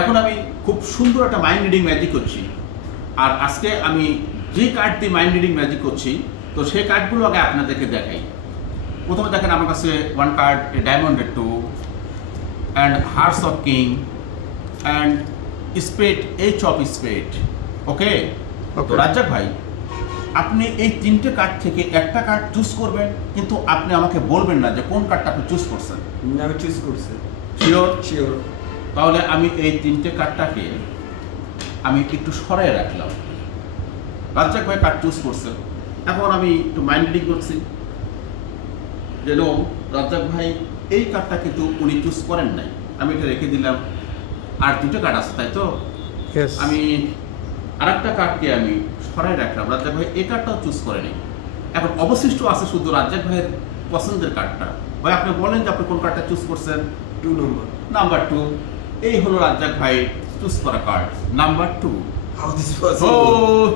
এখন আমি খুব সুন্দর একটা মাইন্ড রিডিং ম্যাজিক করছি, আর আজকে আমি যে কার্ড দিয়ে মাইন্ড রিডিং ম্যাজিক করছি তো সেই কার্ডগুলো আগে আপনাদেরকে দেখাই। প্রথমে দেখেন আমার কাছে ওয়ান কার্ড ডায়মন্ডের two and hearts of king and spade ace of spade. Okay, তো রাজ্জাক ভাই আপনি এই তিনটে কার্ড থেকে একটা কার্ড চুজ করবেন, কিন্তু আপনি আমাকে বলবেন না যে কোন কার্ডটা আপনি চুজ করছেন। আমি চুজ করছি। শিওর? শিওর। তাহলে আমি এই তিনটে কার্ডটাকে আমি একটু সরাই রাখলাম। রাজ্জাক ভাই কার্ড চুজ করছেন, এখন আমি একটু মাইন্ড রিডিং করছি যেন রাজ্জাক ভাই এই কার্ডটা কিন্তু উনি চুজ করেন নাই, আমি এটা রেখে দিলাম। আর দুটো কার্ড আছে তাই তো, আমি আরেকটা কার্ডকে আমি সরাই রাখলাম, রাজ্জাক ভাই এই কার্ডটাও চুজ করেনি। এখন অবশিষ্ট আছে শুধু রাজ্জাক ভাইয়ের পছন্দের কার্ডটা। ভাই আপনি বলেন যে আপনি কোন কার্ডটা চুজ করছেন। 2 নম্বর। নাম্বার 2, এই হলো রাজ্জাক ভাই চুজ করা কার্ড নাম্বার 2। How this ও possible?